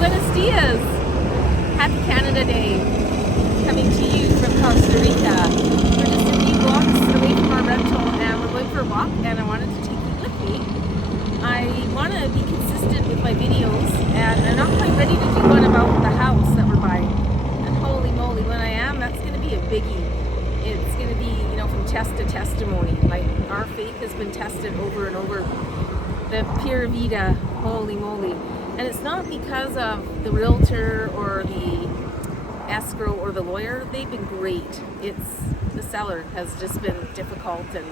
Buenos dias! Happy Canada Day! Coming to you from Costa Rica. We're just a few blocks away from our rental and we're going for a walk, and I wanted to take you with me. I want to be consistent with my videos, and I'm not quite ready to do one about the house that we're buying. And holy moly, when I am, that's going to be a biggie. It's going to be, from test to testimony. Like, our faith has been tested over and over. The pure vida, holy moly. And it's not because of the realtor or the escrow or the lawyer. They've been great. It's the seller has just been difficult and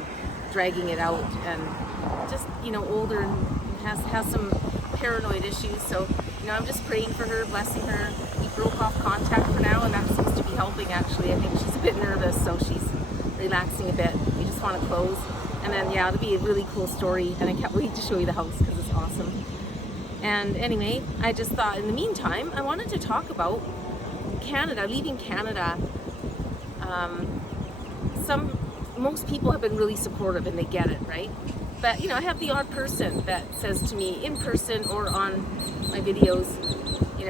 dragging it out, and just older and has some paranoid issues. So I'm just praying for her, blessing her. We broke off contact for now, and that seems to be helping. Actually, I think she's a bit nervous, so she's relaxing a bit. We just want to close, and then it'll be a really cool story, and I can't wait to show you the house because it's awesome. And anyway, I just thought in the meantime I wanted to talk about Canada, leaving Canada. Most people have been really supportive and they get it, right? But I have the odd person that says to me in person or on my videos,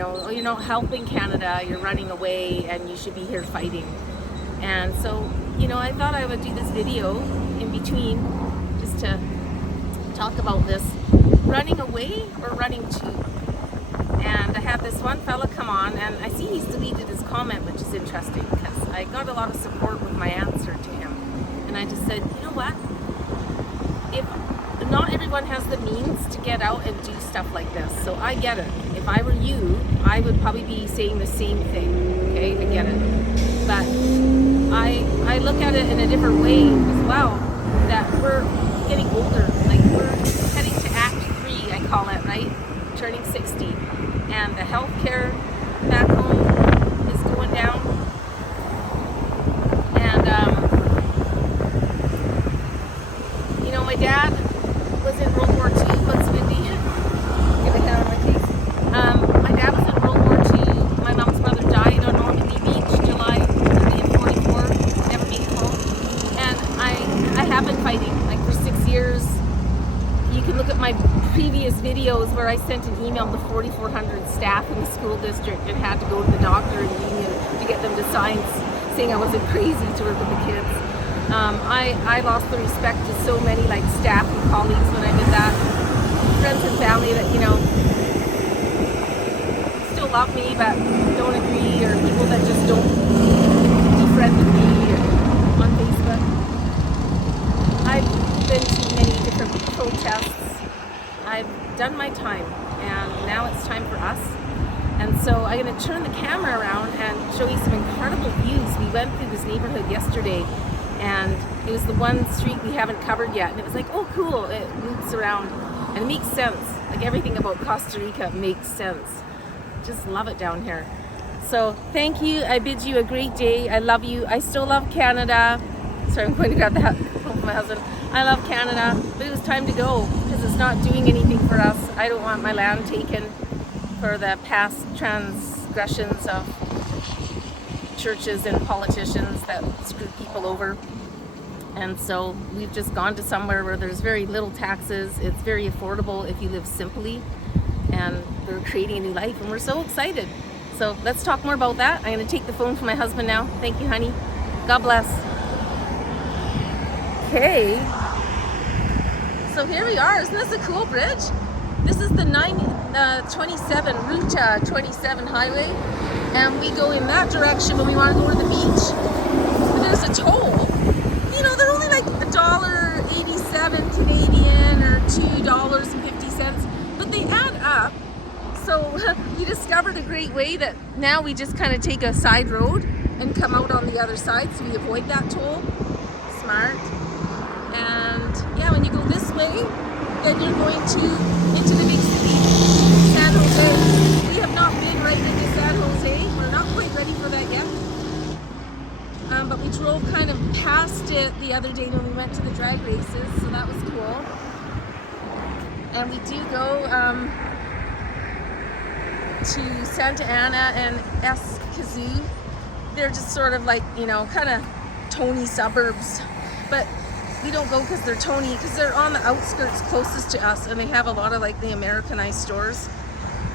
oh, you're not helping Canada, you're running away, and you should be here fighting. And so I thought I would do this video in between just to talk about this, running away or running to. And I had this one fella come on, and I see he's deleted his comment, which is interesting because I got a lot of support with my answer to him. And I just said, you know what, if not everyone has the means to get out and do stuff like this, so I get it. If I were you, I would probably be saying the same thing. Okay, I get it. But I look at it in a different way as well, that we're getting older. Like, we're heading to Act 3, I call it, right? Turning 60. And the healthcare back home is going down. And, my dad was in World War II. What's windy? Get a head on my face. My dad was in World War II. My mom's mother died on Normandy Beach, July of 44. Never made it home. And I have been fighting, like, for 6 years. You can look at my previous videos where I sent an email to 4,400 staff in the school district and had to go to the doctor and union to get them to sign saying I wasn't crazy to work with the kids. I lost the respect to so many, like, staff and colleagues when I did that. Friends and family that, still love me but don't agree, or people that just don't defriend me on Facebook. I've been to many different protests. I've done my time, and now it's time for us. And so I'm going to turn the camera around and show you some incredible views. We went through this neighborhood yesterday, and it was the one street we haven't covered yet, and it was like, oh cool, it loops around, and it makes sense. Like, everything about Costa Rica makes sense. Just love it down here. So thank you. I bid you a great day. I love you. I still love Canada. Sorry, I'm going to grab the phone from my husband. I love Canada, but it was time to go because it's not doing anything for us. I don't want my land taken for the past transgressions of churches and politicians that screw people over. And so we've just gone to somewhere where there's very little taxes. It's very affordable if you live simply, and we're creating a new life, and we're so excited. So let's talk more about that. I'm going to take the phone from my husband now. Thank you, honey. God bless. Okay, so here we are. Isn't this a cool bridge? This is the 27 Route 27 highway, and we go in that direction when we want to go to the beach. But there's a toll. They're only like $1.87 Canadian or $2.50, but they add up. So we discovered a great way that now we just kind of take a side road and come out on the other side, so we avoid that toll. Smart. And yeah, when you go this way, then you're going into the big city, San Jose. We have not been right into San Jose. We're not quite ready for that yet. But we drove kind of past it the other day when we went to the drag races, so that was cool. And we do go to Santa Ana and Escazú. They're just sort of like, kind of Tony suburbs. But we don't go because they're Tony, because they're on the outskirts closest to us, and they have a lot of, like, the Americanized stores.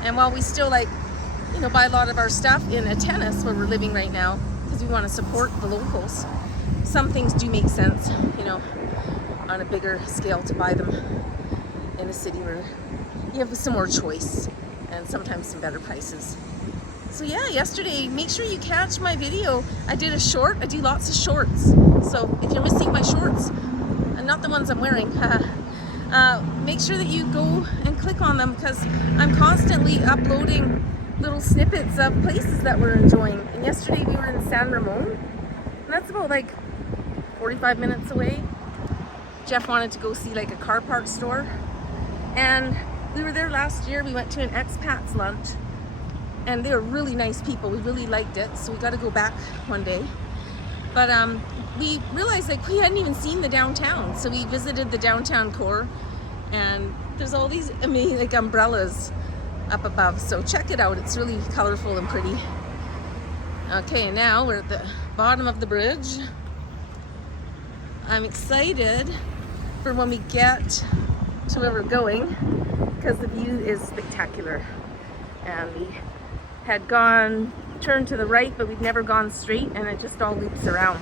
And while we still like you know, buy a lot of our stuff in a tennis where we're living right now because we want to support the locals. Some things do make sense, you know, on a bigger scale to buy them in a city where you have some more choice and sometimes some better prices. So yeah, yesterday, make sure you catch my video. I did a short. I do lots of shorts. So if you're missing my shorts, and not the ones I'm wearing, make sure that you go and click on them because I'm constantly uploading little snippets of places that we're enjoying. And yesterday we were in San Ramon, and that's about like 45 minutes away. Jeff wanted to go see like a car part store, and we were there last year. We went to an expats lunch, and they were really nice people. We really liked it, so we got to go back one day. But we realized like we hadn't even seen the downtown, so we visited the downtown core, and there's all these amazing like umbrellas up above, so check it out. It's really colorful and pretty. Okay, now we're at the bottom of the bridge. I'm excited for when we get to where we're going because the view is spectacular. And we had turned to the right, but we'd never gone straight, and it just all loops around.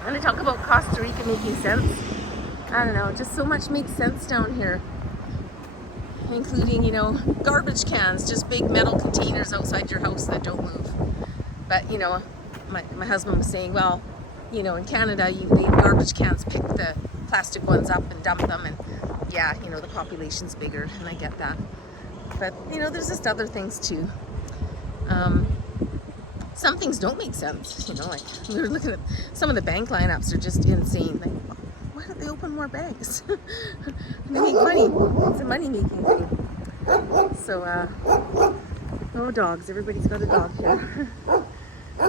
I'm going to talk about Costa Rica making sense. I don't know, just so much makes sense down here. Including, you know, garbage cans, just big metal containers outside your house that don't move. But, you know, my husband was saying, well, you know, in Canada, the garbage cans pick the plastic ones up and dump them, and yeah, you know, the population's bigger, and I get that. But, you know, there's just other things too. Some things don't make sense, you know, like we were looking at some of the bank lineups are just insane. Like, why don't they open more banks? They make money. It's a money-making thing. So, oh, dogs. Everybody's got a dog here.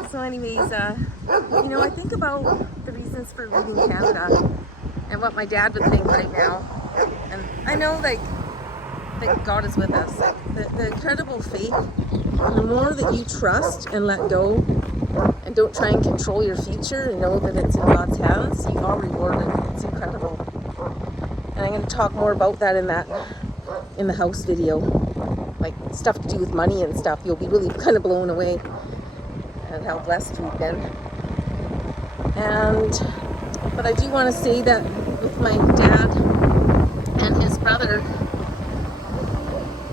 So anyways, you know, I think about the reasons for leaving Canada and what my dad would think right now. And I know, like, that God is with us. Like, the incredible faith, and the more that you trust and let go and don't try and control your future and know that it's in God's hands, you are rewarded. It's incredible. And I'm going to talk more about that in the house video. Like, stuff to do with money and stuff. You'll be really kind of blown away at how blessed we've been. But I do want to say that with my dad and his brother,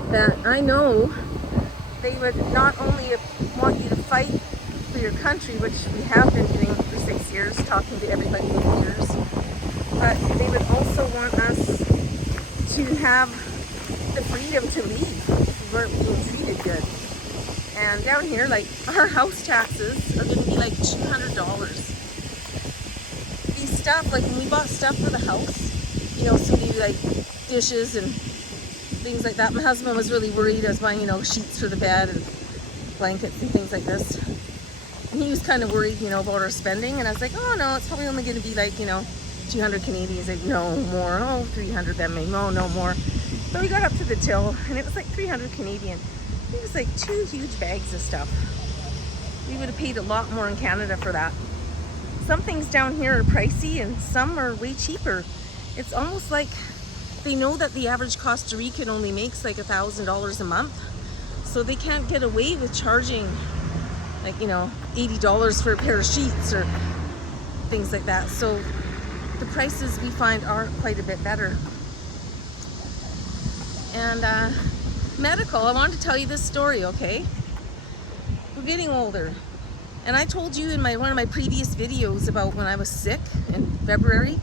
that I know they would not only want you to fight for your country, which we have been doing for 6 years, talking to everybody in years, but they would also want us to have the freedom to leave if we weren't being treated good. And down here, like, our house taxes are going to be like $200. These stuff, like when we bought stuff for the house, you know, some new like dishes and things like that. My husband was really worried. I was buying, you know, sheets for the bed and blankets and things like this. And he was kind of worried, you know, about our spending. And I was like, oh no, it's probably only going to be like, you know, 200 Canadian. He's like, no more. Oh, 300 then maybe. Oh, no more. So we got up to the till, and it was like 300 Canadian. It was like 2 huge bags of stuff. We would have paid a lot more in Canada for that. Some things down here are pricey, and some are way cheaper. It's almost like they know that the average Costa Rican only makes like $1,000 a month, so they can't get away with charging like, you know, $80 for a pair of sheets or things like that. So the prices we find are quite a bit better. And medical, I wanted to tell you this story, okay? We're getting older, and I told you in one of my previous videos about when I was sick in February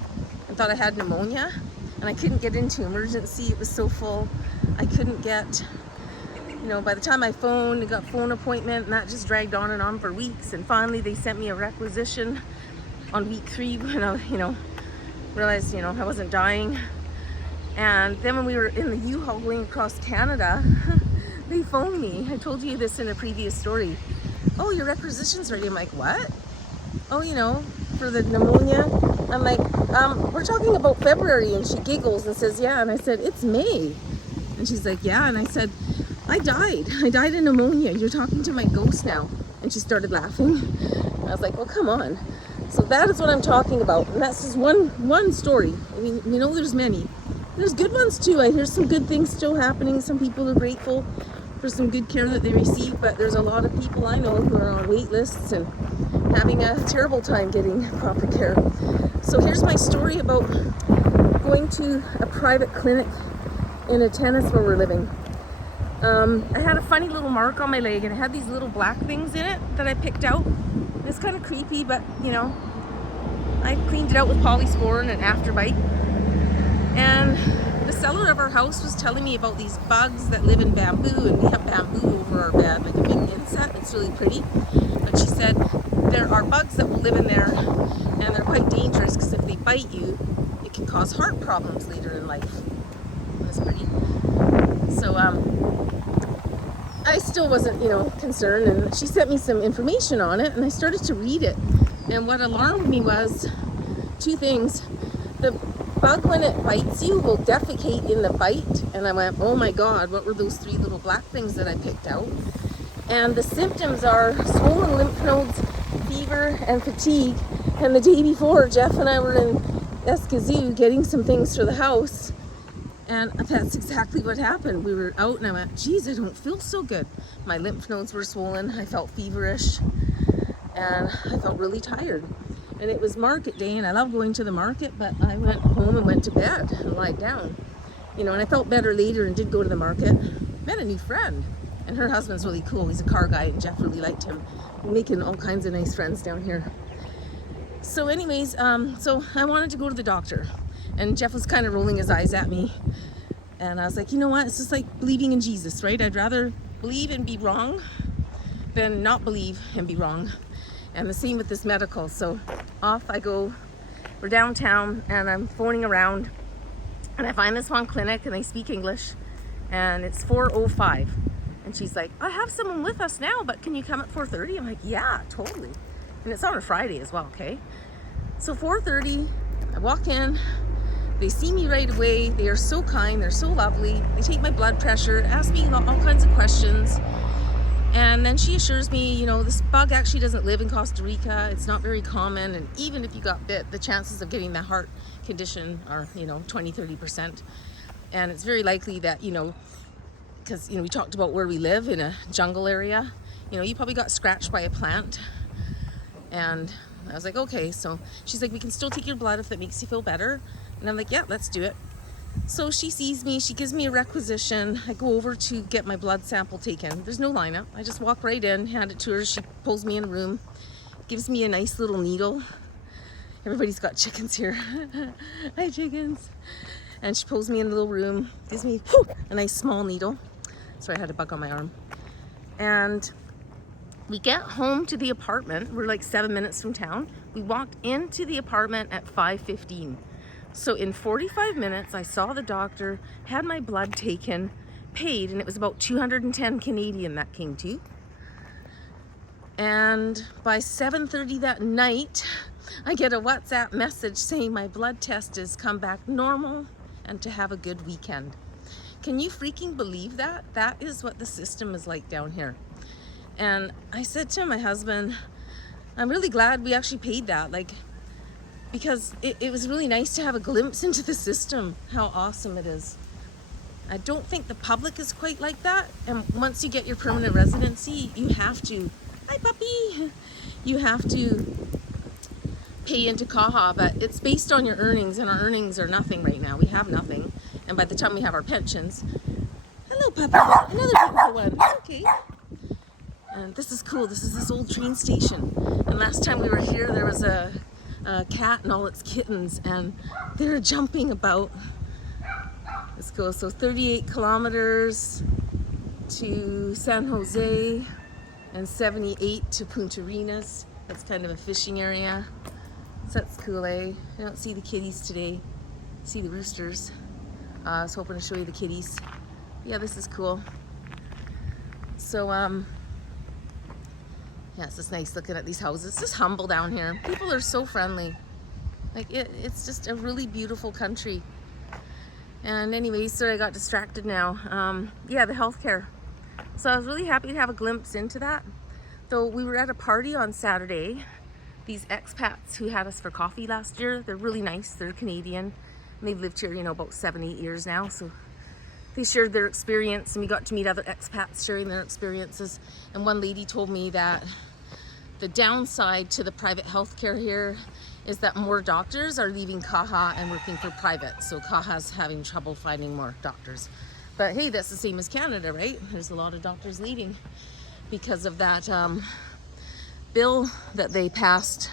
and thought I had pneumonia. And I couldn't get into emergency. It was so full. I couldn't get, you know, by the time I phoned, I got a phone appointment, and that just dragged on and on for weeks. And finally they sent me a requisition on week 3 when I, you know, realized, you know, I wasn't dying. And then when we were in the U-Haul going across Canada, they phoned me. I told you this in a previous story. Oh, your requisition's ready. I'm like, what? Oh, you know, for the pneumonia. I'm like, we're talking about February, and she giggles and says, yeah. And I said, it's May. And she's like, yeah. And I said, I died of pneumonia. You're talking to my ghost now. And she started laughing. I was like, well, come on. So that is what I'm talking about. And that's just one story. I mean, you know, there's many. There's good ones too. I hear some good things still happening. Some people are grateful. for some good care that they receive, but there's a lot of people I know who are on wait lists and having a terrible time getting proper care. So here's my story about going to a private clinic in a tennis where we're living. I had a funny little mark on my leg and it had these little black things in it that I picked out. It's kind of creepy, but you know, I cleaned it out with polysporin and afterbite. And the seller of our house was telling me about these bugs that live in bamboo, and we have bamboo over our bed, like a big inset. It's really pretty. But she said there are bugs that will live in there and they're quite dangerous because if they bite you, it can cause heart problems later in life. That's pretty. So I still wasn't, you know, concerned, and she sent me some information on it and I started to read it. And what alarmed me was two things. The bug, when it bites you, will defecate in the bite. And I went, oh my God, what were those three little black things that I picked out? And the symptoms are swollen lymph nodes, fever, and fatigue. And the day before, Jeff and I were in Escazú getting some things for the house. And that's exactly what happened. We were out and I went, geez, I don't feel so good. My lymph nodes were swollen. I felt feverish and I felt really tired. And it was market day and I love going to the market, but I went home and went to bed and lied down. You know, and I felt better later and did go to the market. Met a new friend and her husband's really cool. He's a car guy and Jeff really liked him. We're making all kinds of nice friends down here. So anyways, so I wanted to go to the doctor. And Jeff was kind of rolling his eyes at me. And I was like, you know what? It's just like believing in Jesus, right? I'd rather believe and be wrong than not believe and be wrong. And the same with this medical. So off I go. We're downtown and I'm phoning around. And I find this one clinic and they speak English. And it's 4:05. And she's like, I have someone with us now, but can you come at 4:30? I'm like, yeah, totally. And it's on a Friday as well, okay? So 4:30, I walk in. They see me right away. They are so kind. They're so lovely. They take my blood pressure, ask me all kinds of questions. And then she assures me, you know, this bug actually doesn't live in Costa Rica. It's not very common. And even if you got bit, the chances of getting that heart condition are, you know, 20-30%. And it's very likely that, you know, because, you know, we talked about where we live in a jungle area. You know, you probably got scratched by a plant. And I was like, okay. So she's like, we can still take your blood if that makes you feel better. And I'm like, yeah, let's do it. So she sees me, she gives me a requisition. I go over to get my blood sample taken. There's no lineup. I just walk right in, hand it to her. She pulls me in a room, gives me a nice little needle. Everybody's got chickens here. Hi, chickens. And she pulls me in a little room, gives me a nice small needle. Sorry, I had a bug on my arm. And we get home to the apartment. We're like 7 minutes from town. We walked into the apartment at 5:15. So in 45 minutes, I saw the doctor, had my blood taken, paid, and it was about 210 Canadian that came to. And by 7:30 that night, I get a WhatsApp message saying my blood test has come back normal and to have a good weekend. Can you freaking believe that? That is what the system is like down here. And I said to my husband, I'm really glad we actually paid that. Like, because it was really nice to have a glimpse into the system, how awesome it is. I don't think the public is quite like that. And once you get your permanent residency, you have to, hi puppy, you have to pay into Caja, but it's based on your earnings, and our earnings are nothing right now. We have nothing. And by the time we have our pensions, hello puppy, another beautiful one, it's okay. And this is cool, this is this old train station. And last time we were here, there was a cat and all its kittens, and they're jumping about. Let's go. So 38 kilometers to San Jose and 78 to Punta Arenas. That's kind of a fishing area. So that's cool, eh? I don't see the kitties today. I see the roosters. I was hoping to show you the kitties. Yeah, this is cool. So yeah, it's just nice looking at these houses. It's just humble down here. People are so friendly. Like, it's just a really beautiful country. And anyways, sorry I got distracted now. Yeah, the healthcare. So I was really happy to have a glimpse into that. Though we were at a party on Saturday. These expats who had us for coffee last year, they're really nice. They're Canadian. And they've lived here, you know, about 7-8 years now. So they shared their experience, and we got to meet other expats sharing their experiences. And one lady told me that the downside to the private healthcare here is that more doctors are leaving Kaha and working for private. So Kaha's having trouble finding more doctors. But hey, that's the same as Canada, right? There's a lot of doctors leaving because of that bill that they passed.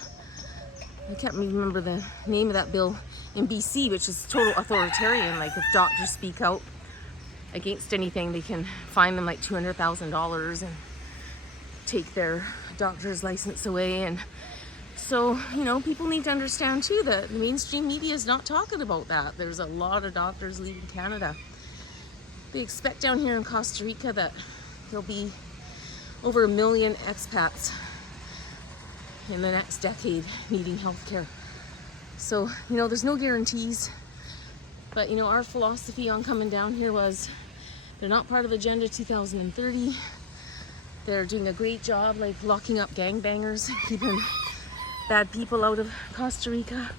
I can't remember the name of that bill in BC, which is total authoritarian. Like if doctors speak out against anything, they can fine them like $200,000 and take their doctor's license away. And so, you know, people need to understand too that the mainstream media is not talking about that. There's a lot of doctors leaving Canada. They expect down here in Costa Rica that there'll be over 1 million expats in the next decade needing healthcare. So, you know, there's no guarantees, but you know, our philosophy on coming down here was they're not part of Agenda 2030. They're doing a great job, like locking up gangbangers, keeping bad people out of Costa Rica.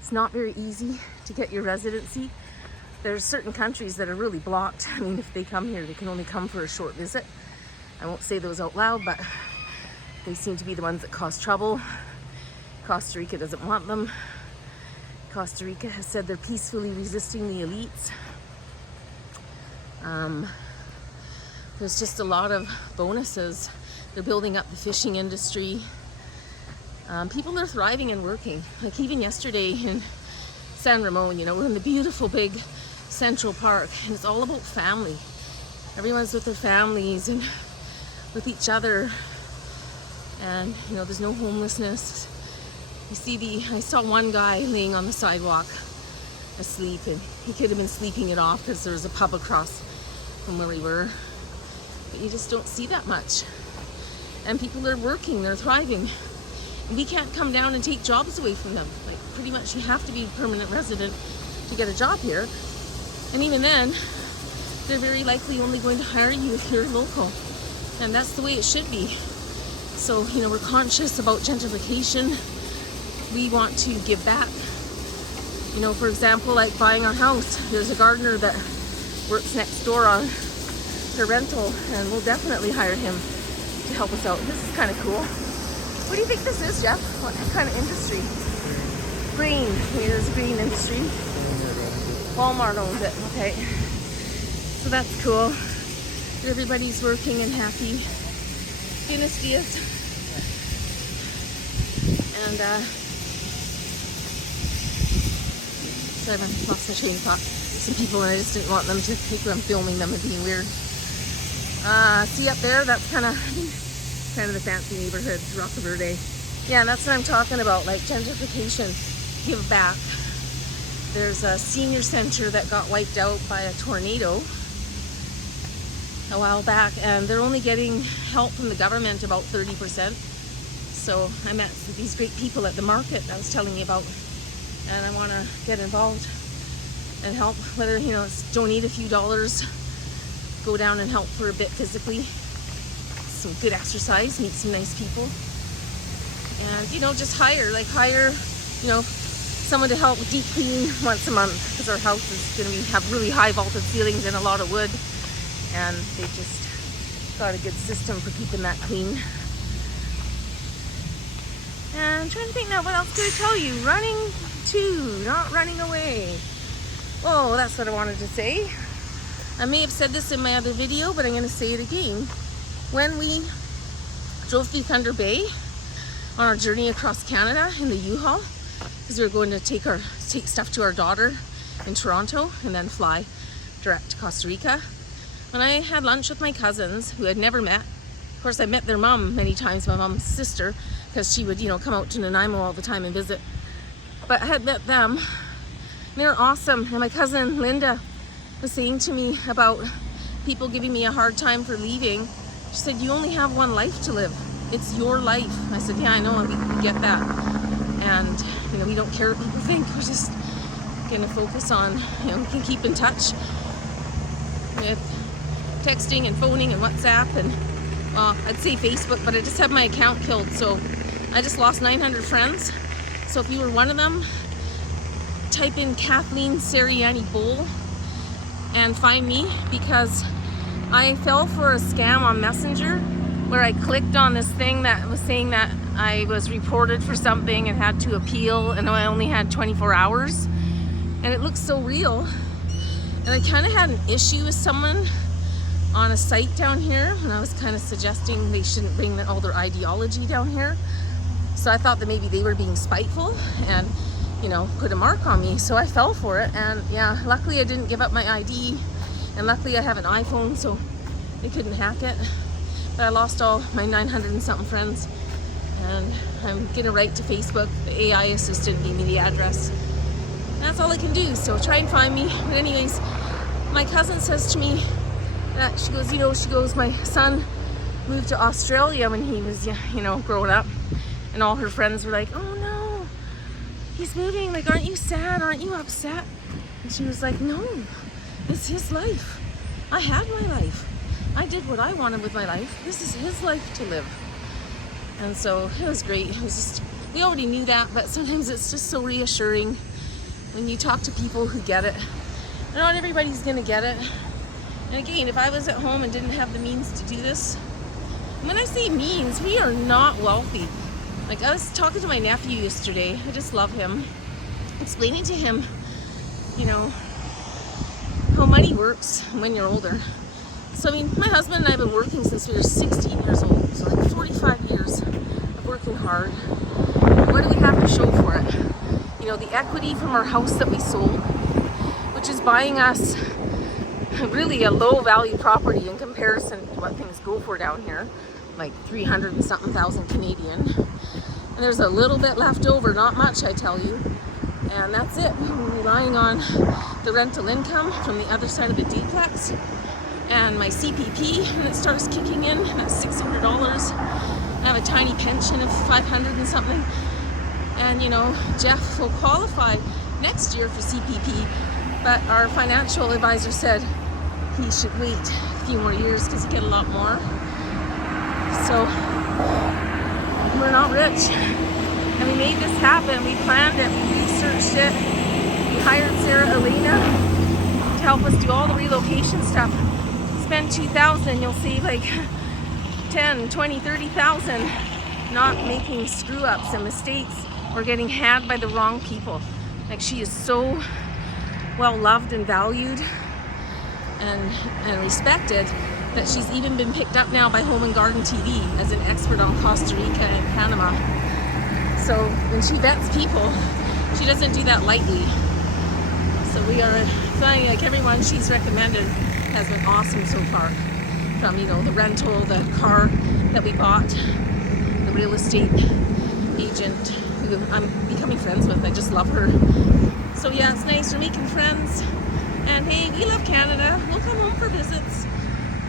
It's not very easy to get your residency. There's certain countries that are really blocked. I mean, if they come here, they can only come for a short visit. I won't say those out loud, but they seem to be the ones that cause trouble. Costa Rica doesn't want them. Costa Rica has said they're peacefully resisting the elites. There's just a lot of bonuses. They're building up the fishing industry. People are thriving and working. Like even yesterday in San Ramon, you know, we're in the beautiful big Central Park, and it's all about family. Everyone's with their families and with each other. And you know, there's no homelessness. You see I saw one guy laying on the sidewalk asleep, and he could have been sleeping it off because there was a pub across from where we were. But you just don't see that much. And people are working, they're thriving. And we can't come down and take jobs away from them. Like pretty much you have to be a permanent resident to get a job here. And even then, they're very likely only going to hire you if you're local. And that's the way it should be. So, you know, we're conscious about gentrification. We want to give back. You know, for example, like buying our house. There's a gardener that works next door on her rental, and we'll definitely hire him to help us out. This is kind of cool. What do you think this is, Jeff? What kind of industry? Grain. Okay, there's a grain industry. Walmart owns it. Okay. So that's cool. Everybody's working and happy. Buenos dias. And sorry, I lost my train of thought. Some people, and I just didn't want them to think I'm filming them and being weird. See up there, that's kind of the fancy neighborhood, Roca Verde. Yeah, that's what I'm talking about, like gentrification, give back. There's a senior center that got wiped out by a tornado a while back, and they're only getting help from the government about 30%. So I met these great people at the market I was telling you about, and I want to get involved and help, whether, you know, it's donate a few dollars, go down and help for a bit physically, some good exercise, meet some nice people, and, you know, just hire, you know, someone to help deep clean once a month, because our house is going to have really high vaulted ceilings and a lot of wood, and they just got a good system for keeping that clean. And I'm trying to think now, what else could I tell you? Running to, not running away. Oh, that's what I wanted to say. I may have said this in my other video, but I'm going to say it again. When we drove through Thunder Bay on our journey across Canada in the U-Haul, because we were going to take stuff to our daughter in Toronto and then fly direct to Costa Rica. When I had lunch with my cousins, who I'd never met, of course I met their mom many times, my mom's sister, because she would, you know, come out to Nanaimo all the time and visit. But I had met them. They were awesome. And my cousin Linda was saying to me about people giving me a hard time for leaving. She said, you only have one life to live. It's your life. I said, yeah, I know, and we get that. And, you know, we don't care what people think. We're just gonna focus on, you know, we can keep in touch with texting and phoning and WhatsApp and, I'd say Facebook, but I just had my account killed, so I just lost 900 friends. So if you were one of them, type in Kathleen Seriani Bowl and find me, because I fell for a scam on Messenger where I clicked on this thing that was saying that I was reported for something and had to appeal, and I only had 24 hours. And it looks so real. And I kind of had an issue with someone on a site down here, and I was kind of suggesting they shouldn't bring all their ideology down here. So I thought that maybe they were being spiteful and, you know, put a mark on me. So I fell for it, and yeah, luckily I didn't give up my ID, and luckily I have an iPhone, so they couldn't hack it. But I lost all my 900 and something friends, and I'm gonna write to Facebook. The AI assistant gave me the address. That's all I can do, so try and find me. But anyways, my cousin says to me that she goes, my son moved to Australia when he was, you know, growing up, and all her friends were like, oh no, he's moving, like, aren't you sad, aren't you upset? And she was like, no, it's his life. I had my life. I did what I wanted with my life. This is his life to live. And so it was great. It was just, we already knew that, but sometimes it's just so reassuring when you talk to people who get it. Not everybody's gonna get it. And again, if I was at home and didn't have the means to do this, when I say means, we are not wealthy. Like, I was talking to my nephew yesterday, I just love him, explaining to him, you know, how money works when you're older. So I mean, my husband and I have been working since we were 16 years old, so like 45 years of working hard. What do we have to show for it? You know, the equity from our house that we sold, which is buying us really a low value property in comparison to what things go for down here, like 300 and something thousand Canadian. And there's a little bit left over, not much, I tell you. And that's it. We're relying on the rental income from the other side of the duplex. And my CPP, when it starts kicking in, that's $600. I have a tiny pension of 500 and something. And you know, Jeff will qualify next year for CPP, but our financial advisor said he should wait a few more years because he get a lot more. So we're not rich, and we made this happen. We planned it, we researched it, we hired Sarah Elena to help us do all the relocation stuff. Spend $2,000, you'll save like 10, 20, 30,000 not making screw ups and mistakes or getting had by the wrong people. Like, she is so well loved and valued and respected that she's even been picked up now by Home and Garden TV as an expert on Costa Rica and Panama. So when she vets people, she doesn't do that lightly. So we are finding, like, everyone she's recommended has been awesome so far. From, you know, the rental, the car that we bought, the real estate agent who I'm becoming friends with. I just love her. So yeah, it's nice. We're making friends. And hey, we love Canada. We'll come home for visits.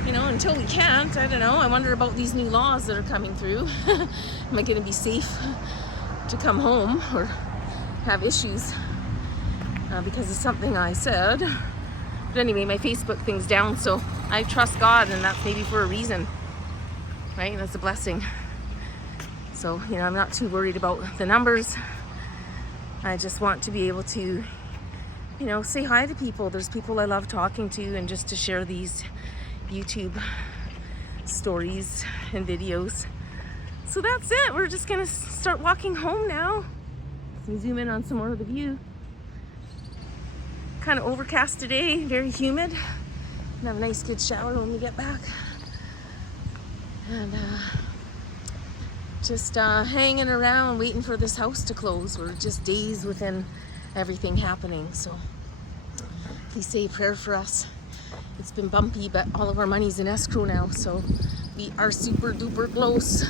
You know, until we can't, I don't know. I wonder about these new laws that are coming through. Am I going to be safe to come home or have issues because of something I said? But anyway, my Facebook thing's down, so I trust God, and that's maybe for a reason, right? That's a blessing. So, you know, I'm not too worried about the numbers. I just want to be able to, you know, say hi to people. There's people I love talking to, and just to share these YouTube stories and videos. So that's it. We're just gonna start walking home now. Let me zoom in on some more of the view. Kind of overcast today, very humid. And have a nice good shower when we get back. And just hanging around waiting for this house to close. We're just days within everything happening. So please say a prayer for us. It's been bumpy, but all of our money's in escrow now, so we are super duper close.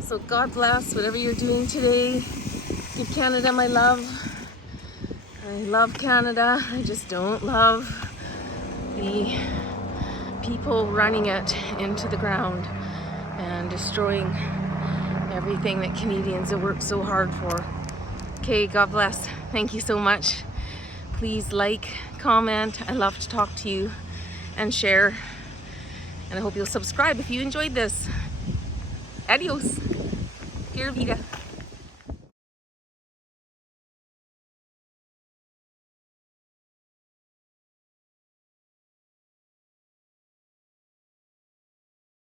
So God bless whatever you're doing today. Give Canada my love. I love Canada. I just don't love the people running it into the ground and destroying everything that Canadians have worked so hard for. Okay, God bless. Thank you so much. Please like, comment. I love to talk to you and share. And I hope you'll subscribe if you enjoyed this. Adios. Pura vida.